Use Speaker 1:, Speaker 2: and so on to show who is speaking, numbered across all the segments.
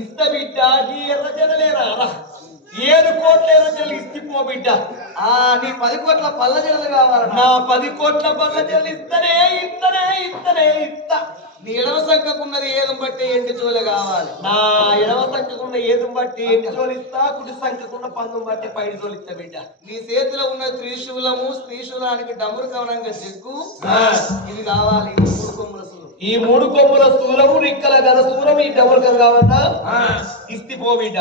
Speaker 1: ఇస్త బిడ్డ ఈ ఎర్ర జనలేరా ఏడు కోట్ల ఎర్ర జనలు ఇస్తిపో బిడ్డ.
Speaker 2: ఆ నీ పది కోట్ల పల్ల జడలు కావాలన్నా.
Speaker 1: నా పది కోట్ల బల్ల జనలు ఇస్తనే ఇస్తనే ఇస్తనే ఇస్తా.
Speaker 2: నీ ఎడమ సంఖకున్నది ఏదో బట్టి ఎండి చోలే కావాలి?
Speaker 1: నా ఎడవ సంఖ్యకున్న ఏదు బట్టి ఎన్ని జోలిస్తా కుడి సంఖ్యకున్న పందు బట్టి పైడి జోలిస్తా బిడ్డ.
Speaker 2: నీ చేతిలో ఉన్న త్రిశూలము స్త్రీశూలానికి డమురు కవనంగా చెక్కు
Speaker 1: ఆ.
Speaker 2: ఇది కావాలి కొమ్ముల
Speaker 1: ఈ మూడు కొమ్ముల స్థూలము నిక్కల గద స్థూలం ఈ డబుల్ కల కావన్నా? ఇస్తిపో బిడ్డ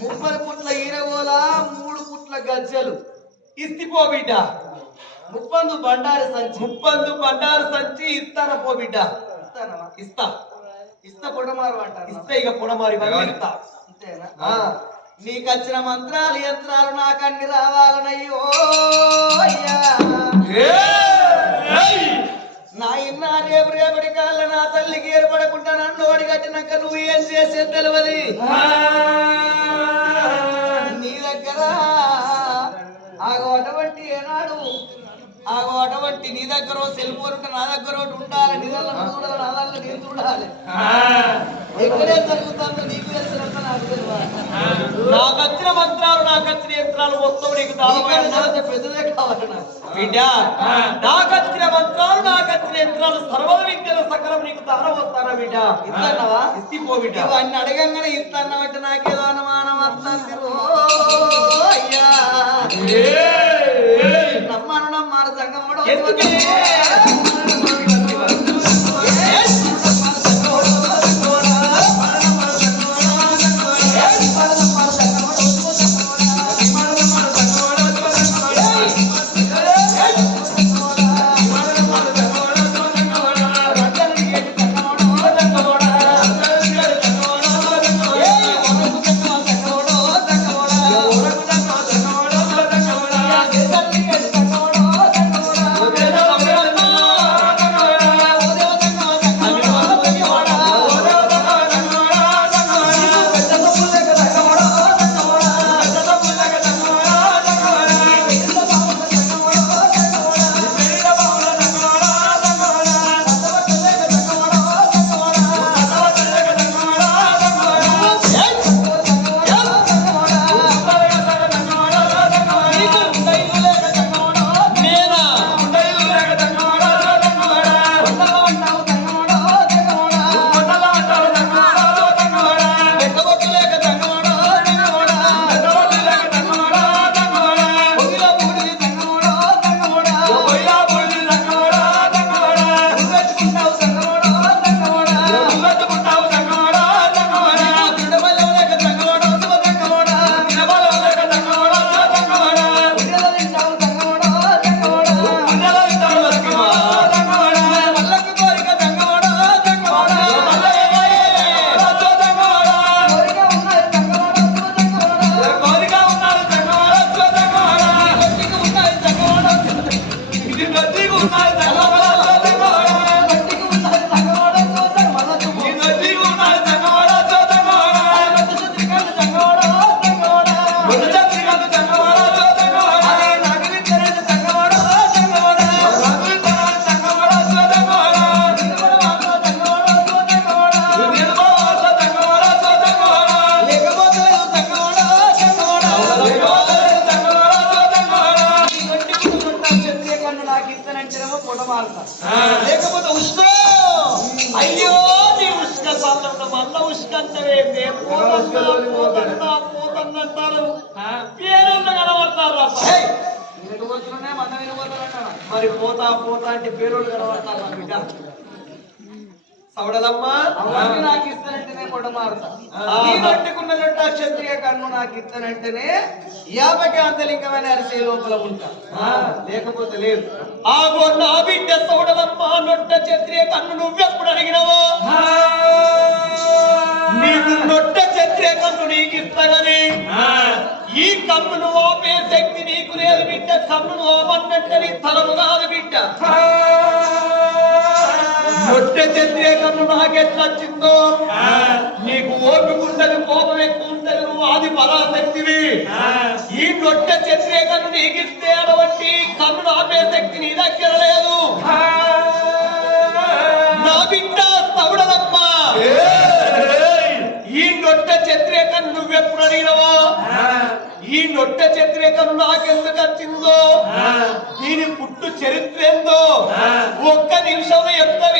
Speaker 2: ముప్పై పుట్ల ఈరగోల మూడు పుట్ల గజ్జలు.
Speaker 1: ఇస్తిపో బిడ్డ
Speaker 2: ముప్పందు బండారి సంచి.
Speaker 1: ముప్పందు బండారు సంచి ఇస్తాన పో బిడ్డ ఇస్తా.
Speaker 2: ఇస్తా పొడమారు అంటారు.
Speaker 1: ఇస్తే ఇక పొడమారి ఇస్తా.
Speaker 2: అంతేనా? నీకు వచ్చిన మంత్రాలు యంత్రాలు నాకన్ని రావాలనయ్యో అయ్యా! నా ఇన్న రేపు రేపటి కాళ్ళ నా తల్లికి ఏర్పడకుండా నన్ను ఓడిగట్టినాక నువ్వు ఏం చేసే తెలియదు నీ దగ్గర ఆగో అటువంటి ఏనాడు ఆగో అటువంటి నీ దగ్గర సెల్ ఫోన్ ఉంటే నా దగ్గర ఒకటి ఉండాలి. నీ దగ్గర చూడాలి నా దగ్గర నేను చూడాలి. ఎక్కడే జరుగుతుందో నీకు తెలిసినంత నాకు తెలియాలి
Speaker 1: నాకు వచ్చిన మంత్రాలు నాకు వచ్చిన యంత్రాలు మొత్తం నీకు
Speaker 2: పెద్దదే కావాలి
Speaker 1: బిడ్డ నాకు వచ్చిన మంత్రాలు నాకు వచ్చిన యంత్రాలు సర్వ విద్యల సకలం నీకు దాన వస్తానా బిడ్డ?
Speaker 2: ఇస్తానవా?
Speaker 1: ఇస్తిపో బిడ్డ.
Speaker 2: ఇవన్నీ అడగంగానే ఇస్తానంటే నాకేదో అనుమానం వస్తుంది. రో అయ్యా! నమ్మను నమ్మాను సంగం
Speaker 1: ఎందుకే? లేకపోతే ఉష్ణ. అయ్యో నీ ఉష్ణ సాధన మల్ల ఉష్కంతవే పోతన్నా పోతన్నంటారు. పేరున్న కనబడతారు మరి పోతా పోతా అంటే పేరోళ్ళు కనబడతారు బిడ్డ? సవడలమ్మా
Speaker 2: అవన్నీ నాకు ఇస్తానంటేనే. నీ పట్టుకున్నట్టు క్షత్రియ కన్ను నాకు ఇస్తానంటేనే యాభై అంతలింగమైన అరిసే లోపల ఉంటా.
Speaker 1: ఆ.
Speaker 2: లేకపోతే లేదు.
Speaker 1: ఆగో నా బిడ్డ సౌడలమ్మా నొట్ట క్షత్రియ కన్ను నువ్వెప్పుడు అడిగినవో? నీకు నొట్ట క్షత్రియ కన్ను నీకు ఇస్తానని. ఈ కన్నును ఓపే శక్తి నీకు లేదు బిడ్డ. కన్నును ఓమన్నట్టు నీ తలము కాదు బిడ్డ నొట్ట వ్యతిరేకం నాకెట్లొచ్చిందో నీకు ఓపిక ఉండదు కోపం ఎక్కువ ఉండదు నువ్వు పరాశక్తివి. ఈ నొట్ట వ్యతిరేకం నీకిస్తే అటువంటి కన్ను ఆపే శక్తి నీ దగ్గర లేదు. నా బిడ్డ తవుడదమ్మ ఈ నొట్ట వ్యతిరేకం నువ్వెప్పుడు అడిగినవా? ఈ నొట్ట వ్యతిరేకం నాకెందుకు వచ్చిందో? దీని పుట్టు చరిత్ర ఏందో? ఒక్క నిమిషం ఎంత